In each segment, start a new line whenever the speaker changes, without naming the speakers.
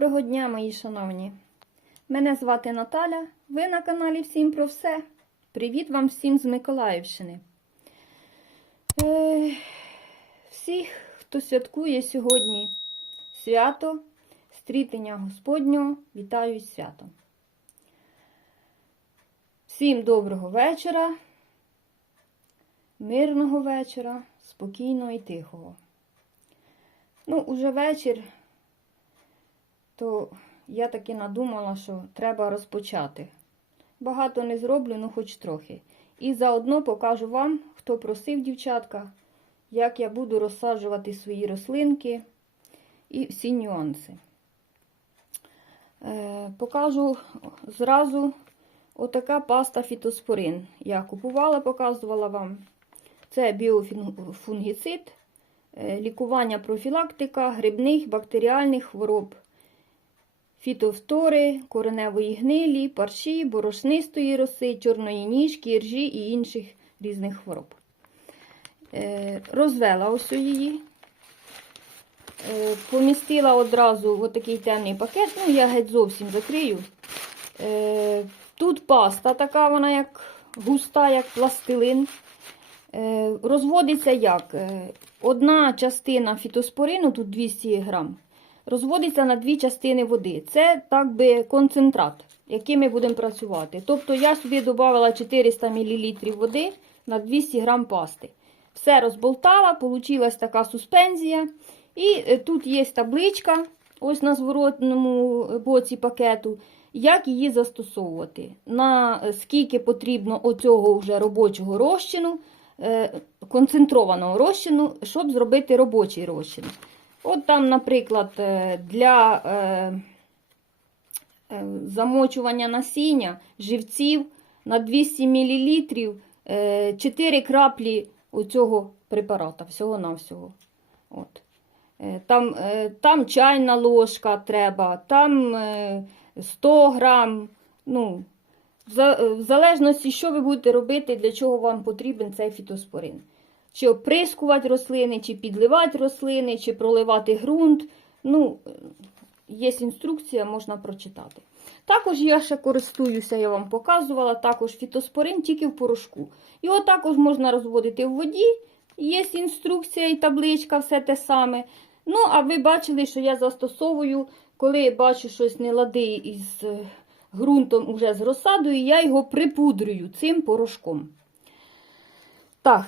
Доброго дня, мої шановні! Мене звати Наталя. Ви на каналі Всім про все. Привіт вам всім з Миколаївщини. Е, всіх, хто святкує сьогодні свято, стрітення Господнього, вітаю з святом. Всім доброго вечора, мирного вечора, спокійного і тихого. Ну, уже вечір то я таки надумала, що треба розпочати. Багато не зроблю, ну хоч трохи. І заодно покажу вам, хто просив дівчатка, як я буду розсаджувати свої рослинки і всі нюанси. Е, покажу зразу отака паста фітоспорин. Я купувала, показувала вам. Це біофунгіцид, е, лікування профілактика грибних бактеріальних хвороб фітофтори, кореневої гнилі, парші, борошнистої роси, чорної ніжки, іржі і інших різних хвороб. Е, розвела ось її. Е, помістила одразу в такий темний пакет, ну, я геть зовсім закрию. Е, тут паста така, вона як густа, як пластилин. Розводиться як? Одна частина фітоспорину, тут 200 грам, розводиться на дві частини води. Це так би концентрат, яким ми будемо працювати. Тобто я сюди додала 400 мл води на 200 г пасти. Все розболтала, вийшла така суспензія. І е, тут є табличка, ось на зворотному боці пакету, як її застосовувати. На скільки потрібно оцього вже робочого розчину, е, концентрованого розчину, щоб зробити робочий розчин. От там, наприклад, е, для е, е, замочування насіння живців на 200 мл 4 краплі оцього препарата, всього-навсього. От. Там там чайна ложка треба, там 100 грам. Ну, в залежності, що ви будете робити, для чого вам потрібен цей фітоспорин чи оприскувати рослини, чи підливати рослини, чи проливати ґрунт. Ну, Є інструкція, можна прочитати. Також я ще користуюся, я вам показувала, також фітоспорин тільки в порошку. Його також можна розводити в воді, є інструкція і табличка, все те саме. Ну, а ви бачили, що я застосовую, коли бачу щось не лади із е, ґрунтом уже з розсадою, я його припудрюю цим порошком. Так,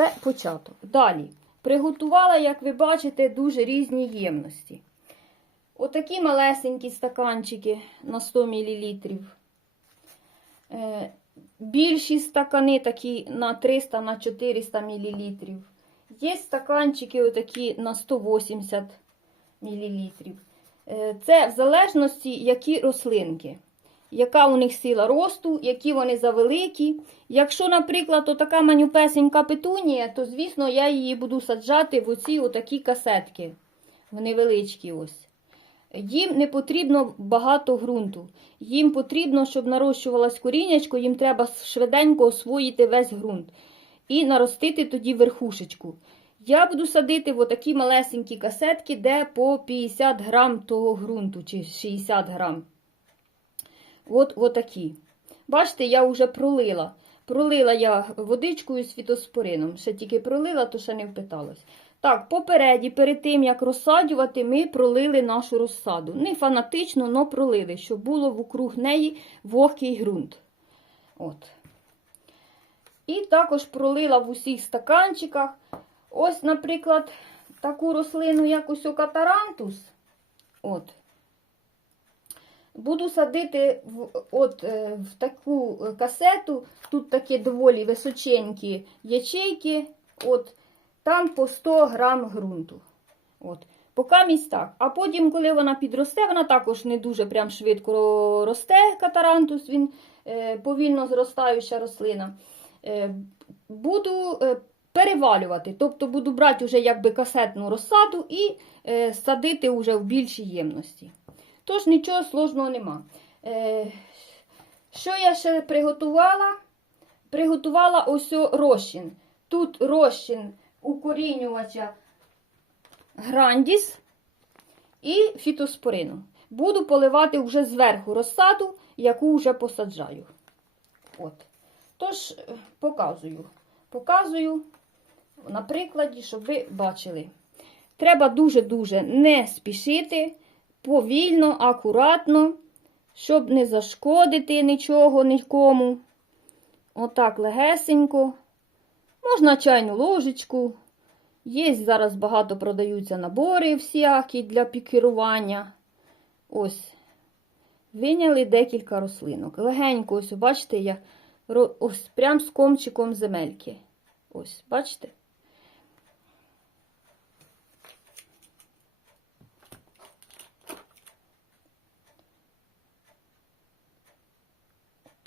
це початок. Далі. Приготувала, як ви бачите, дуже різні ємності. Отакі малесенькі стаканчики на 100 мл. Е, більші стакани такі на 300 на 400 мл. Є стаканчики отакі на 180 мл. Е, це в залежності, які рослинки яка у них сила росту, які вони завеликі. Якщо, наприклад, така манюпесенька петунія, то, звісно, я її буду саджати в оці отакі касетки. Вони величкі ось. Їм не потрібно багато ґрунту. Їм потрібно, щоб нарощувалось коріннячко, їм треба швиденько освоїти весь ґрунт. І наростити тоді верхушечку. Я буду садити в отакі малесенькі касетки, де по 50 грам того ґрунту, чи 60 грам. От, от такі. Бачите, я вже пролила. Пролила я водичкою з фітоспорином. Ще тільки пролила, то ще не впиталось. Так, попереді, перед тим, як розсадювати, ми пролили нашу розсаду. Не фанатично, але пролили, щоб було вокруг неї вогкий ґрунт. От. І також пролила в усіх стаканчиках. Ось, наприклад, таку рослину, як ось катарантус. От. Буду садити в от, е, в таку касету, тут такі доволі височенькі ячейки, от, там по 100 грам ґрунту. От. Поки місць так. А потім, коли вона підросте, вона також не дуже прям швидко росте катарантус, він е, повільно зростаюча рослина. Е, Буду е, перевалювати, тобто буду брати вже якби касетну розсаду і е, садити вже в більшій ємності. Тож нічого сложного нема. Е, Що я ще приготувала? Приготувала ось розчин. Тут розчин укорінювача Грандіс. і фітоспорину. Буду поливати вже зверху розсаду, яку вже посаджаю. От. Тож, е, показую. Показую на прикладі, щоб ви бачили. Треба дуже-дуже не спішити, повільно, акуратно, щоб не зашкодити нічого нікому. Отак легесенько. Можна чайну ложечку. Є зараз багато продаються набори всякі для пікірування. Ось. Виняли декілька рослинок. Легенько, ось, бачите, я ось прям з комчиком земельки. Ось, бачите?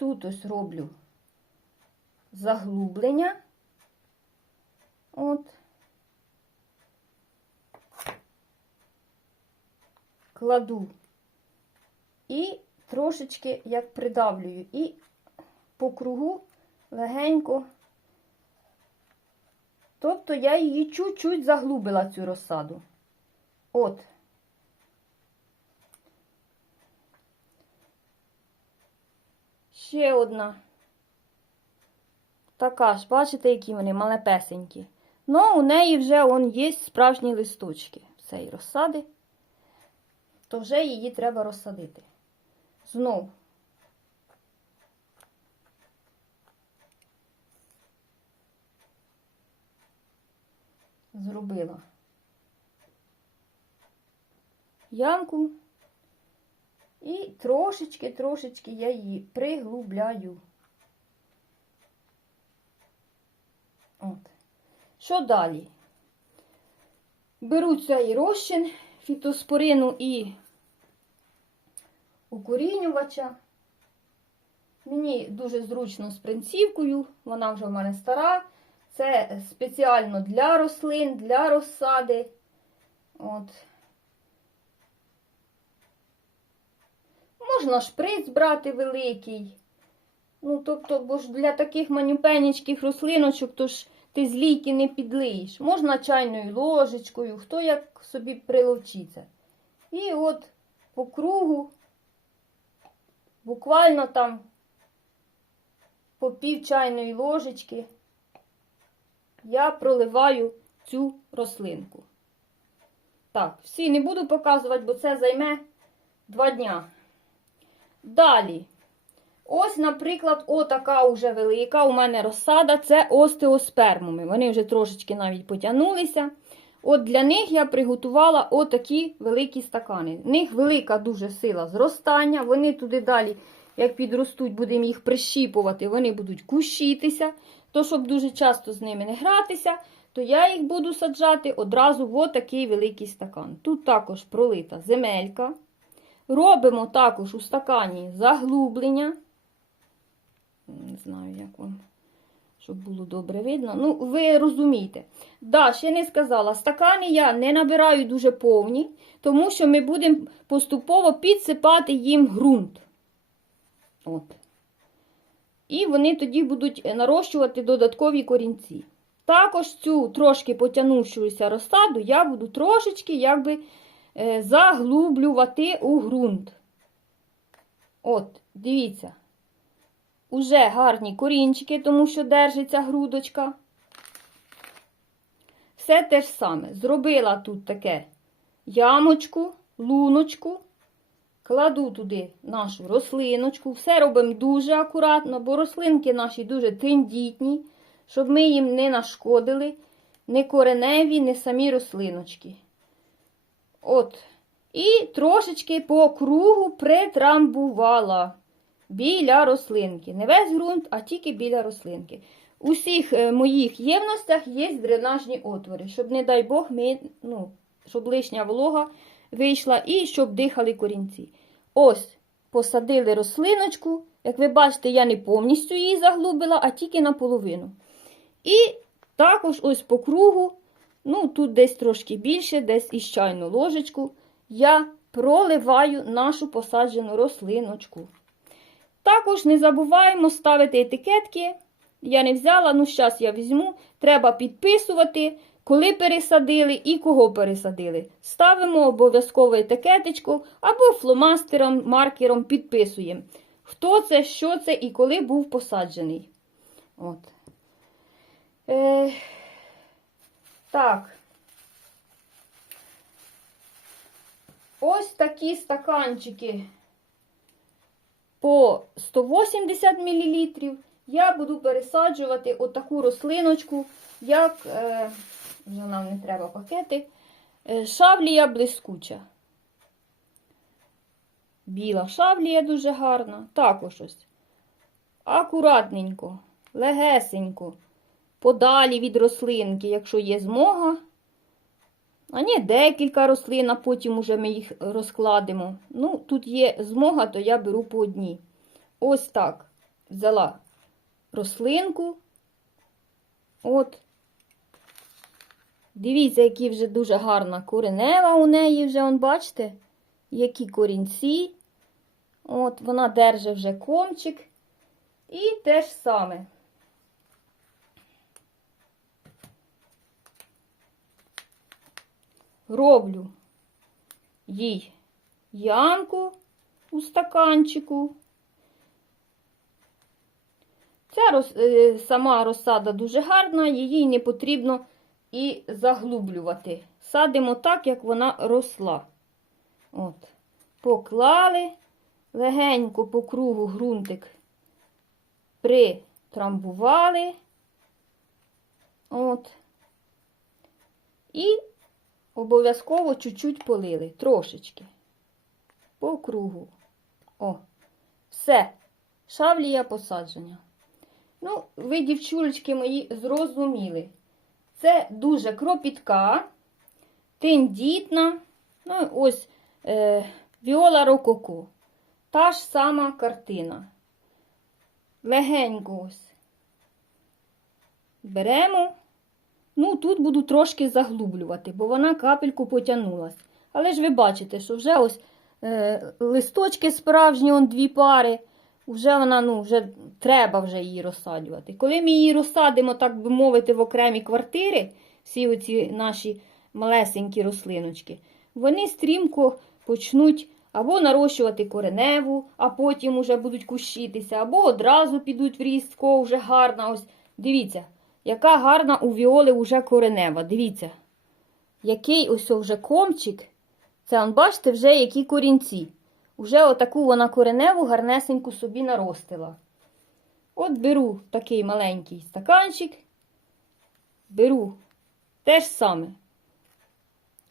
Тут ось роблю заглублення. От. Кладу і трошечки як придавлюю, і по кругу легенько. Тобто я її чуть-чуть заглубила цю розсаду. От. Ще одна. Така ж, бачите, які вони малепесенькі. Ну, у неї вже он є справжні листочки цієї розсади, то вже її треба розсадити. Знов. Зробила ямку і трошечки-трошечки я її приглубляю. От. Що далі? Беру цей розчин фітоспорину і укорінювача. Мені дуже зручно з принцівкою, вона вже в мене стара. Це спеціально для рослин, для розсади. От. Можна шприц брати великий. Ну, тобто, бо ж для таких манюпенічких рослиночок, то ж ти з лійки не підлиєш. Можна чайною ложечкою, хто як собі приловчиться. І от по кругу, буквально там по пів чайної ложечки я проливаю цю рослинку. Так, всі не буду показувати, бо це займе два дня. Далі. Ось, наприклад, отака вже велика у мене розсада це остеоспермуми. Вони вже трошечки навіть потягнулися. От для них я приготувала отакі великі стакани. В них велика дуже сила зростання. Вони туди далі, як підростуть, будемо їх прищіпувати, вони будуть кущитися. То, щоб дуже часто з ними не гратися, то я їх буду саджати одразу в отакий великий стакан. Тут також пролита земелька. Робимо також у стакані заглублення. Не знаю, як вам, щоб було добре видно. Ну, ви розумієте. Да, ще не сказала, стакани я не набираю дуже повні, тому що ми будемо поступово підсипати їм ґрунт. От. І вони тоді будуть нарощувати додаткові корінці. Також цю трошки потягнувшуюся розсаду я буду трошечки якби заглублювати у ґрунт. От, дивіться. Уже гарні корінчики, тому що держиться грудочка. Все те ж саме. Зробила тут таке ямочку, луночку, кладу туди нашу рослиночку. Все робимо дуже акуратно, бо рослинки наші дуже тендітні, щоб ми їм не нашкодили не кореневі, не самі рослиночки. От. І трошечки по кругу притрамбувала біля рослинки. Не весь ґрунт, а тільки біля рослинки. У всіх е, моїх ємностях є дренажні отвори, щоб, не дай Бог, ми, ну, щоб лишня волога вийшла і щоб дихали корінці. Ось, посадили рослиночку. Як ви бачите, я не повністю її заглубила, а тільки наполовину. І також ось по кругу, ну тут десь трошки більше, десь із чайну ложечку, я проливаю нашу посаджену рослиночку. Також не забуваємо ставити етикетки. Я не взяла, ну зараз я візьму. Треба підписувати, коли пересадили і кого пересадили. Ставимо обов'язково етикеточку або фломастером, маркером підписуємо, хто це, що це і коли був посаджений. От. Е, так. Ось такі стаканчики по 180 мл. Я буду пересаджувати отаку рослиночку, як, е, вже нам не треба пакети, е, шавлія блискуча. Біла шавлія дуже гарна. Також ось. Акуратненько, легесенько, подалі від рослинки, якщо є змога. А ні, декілька рослин, а потім уже ми їх розкладемо. Ну, тут є змога, то я беру по одній. Ось так. Взяла рослинку. От. Дивіться, які вже дуже гарна коренева у неї вже, он, бачите, які корінці. От, вона держить вже комчик. І те ж саме. Роблю їй ямку у стаканчику. Ця роз, е, сама розсада дуже гарна, її не потрібно і заглублювати. Садимо так, як вона росла. От. Поклали легенько по кругу ґрунтик притрамбували. От. І обов'язково чуть-чуть полили, трошечки. По кругу. О, все. Шавлія посадження. Ну, ви, дівчулечки мої, зрозуміли. Це дуже кропітка, тендітна. Ну, ось е, Віола Рококо. Та ж сама картина. Легенько ось. Беремо. Ну, тут буду трошки заглублювати, бо вона капельку потягнулась. Але ж ви бачите, що вже ось е, листочки справжні, он дві пари. Вже вона, ну, вже треба вже її розсаджувати. Коли ми її розсадимо, так би мовити, в окремі квартири, всі оці наші малесенькі рослиночки, вони стрімко почнуть або нарощувати кореневу, а потім уже будуть кущитися, або одразу підуть в рістко, вже гарна. Ось дивіться, яка гарна у віоли вже коренева. Дивіться, який ось вже комчик. Це, он, бачите, вже які корінці. Уже отаку вона кореневу гарнесеньку собі наростила. От беру такий маленький стаканчик, беру те ж саме.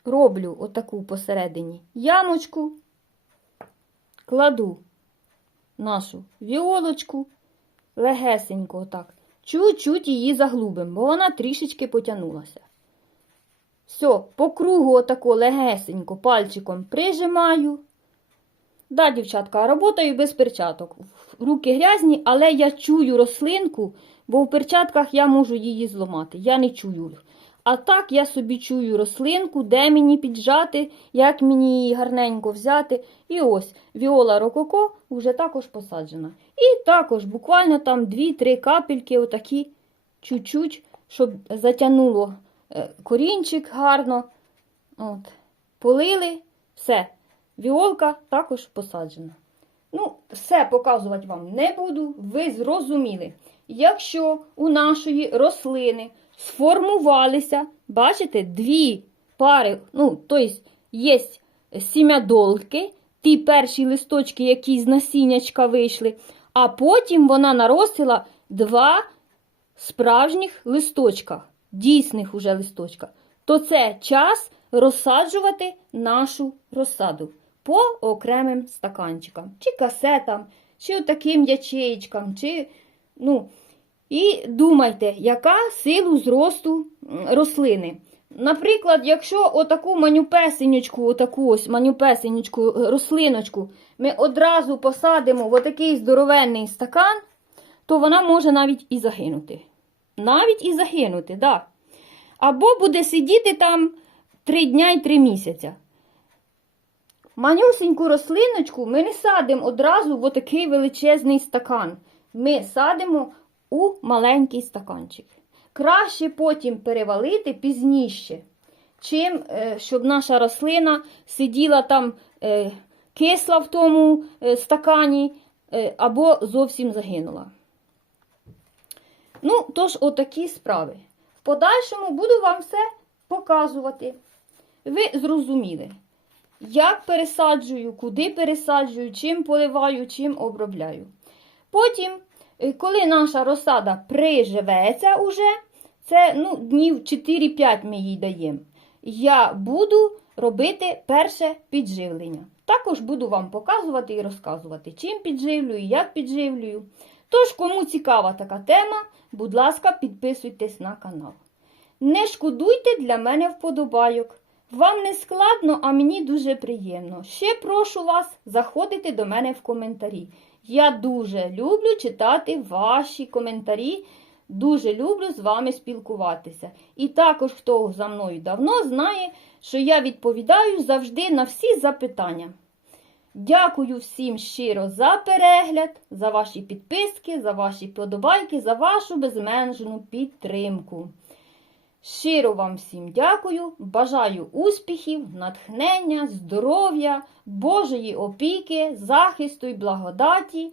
Роблю отаку посередині ямочку, кладу нашу віолочку, легесенько отак. Чуть-чуть її заглубимо, бо вона трішечки потягнулася. Все, по кругу отако легесенько пальчиком прижимаю. Да, дівчатка, работаю без перчаток. Руки грязні, але я чую рослинку, бо в перчатках я можу її зламати. Я не чую. А так я собі чую рослинку, де мені піджати, як мені її гарненько взяти. І ось віола рококо вже також посаджена. І також буквально там 2-3 капельки, отакі чуть-чуть, щоб затягнуло е, корінчик гарно. От. Полили, все. Віолка також посаджена. Ну, все показувати вам не буду, ви зрозуміли. Якщо у нашої рослини сформувалися, бачите, дві пари, ну, тобто є сім'ядолки, ті перші листочки, які з насіннячка вийшли, а потім вона наростила два справжніх листочка, дійсних уже листочка, то це час розсаджувати нашу розсаду по окремим стаканчикам, чи касетам, чи таким ячеїчкам, чи, ну, і думайте, яка силу зросту рослини. Наприклад, якщо отаку манюпесенючку, отаку ось манюпесенючку рослиночку ми одразу посадимо в отакий здоровенний стакан, то вона може навіть і загинути. Навіть і загинути, да. Або буде сидіти там 3 дня і 3 місяця. Манюсеньку рослиночку ми не садимо одразу в отакий величезний стакан. Ми садимо у маленький стаканчик. краще потім перевалити пізніше, чим е, щоб наша рослина сиділа там е, кисла в тому е, стакані або зовсім загинула. Ну, тож, отакі справи. В подальшому буду вам все показувати. Ви зрозуміли, як пересаджую, куди пересаджую, чим поливаю, чим обробляю. Потім, коли наша розсада приживеться уже, це ну, днів 4-5 ми їй даємо, я буду робити перше підживлення. Також буду вам показувати і розказувати, чим підживлюю, як підживлюю. Тож, кому цікава така тема, будь ласка, підписуйтесь на канал. Не шкодуйте для мене вподобайок. Вам не складно, а мені дуже приємно. Ще прошу вас заходити до мене в коментарі. Я дуже люблю читати ваші коментарі, дуже люблю з вами спілкуватися. І також, хто за мною давно знає, що я відповідаю завжди на всі запитання. Дякую всім щиро за перегляд, за ваші підписки, за ваші подобайки, за вашу безменшну підтримку. Щиро вам всім дякую, бажаю успіхів, натхнення, здоров'я, Божої опіки, захисту і благодаті.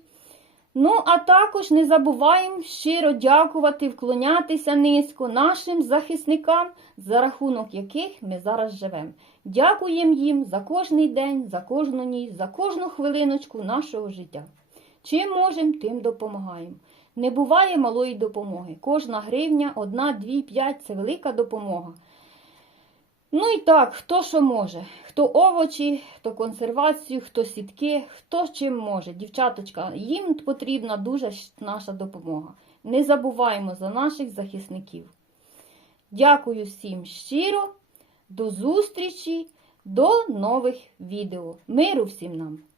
Ну, а також не забуваємо щиро дякувати, вклонятися низько нашим захисникам, за рахунок яких ми зараз живемо. Дякуємо їм за кожний день, за кожну ніч, за кожну хвилиночку нашого життя. Чим можемо, тим допомагаємо. Не буває малої допомоги. Кожна гривня, одна, дві, п'ять це велика допомога. Ну і так, хто що може, хто овочі, хто консервацію, хто сітки, хто чим може. Дівчаточка, їм потрібна дуже наша допомога. Не забуваємо за наших захисників. Дякую всім щиро, до зустрічі, до нових відео. Миру всім нам!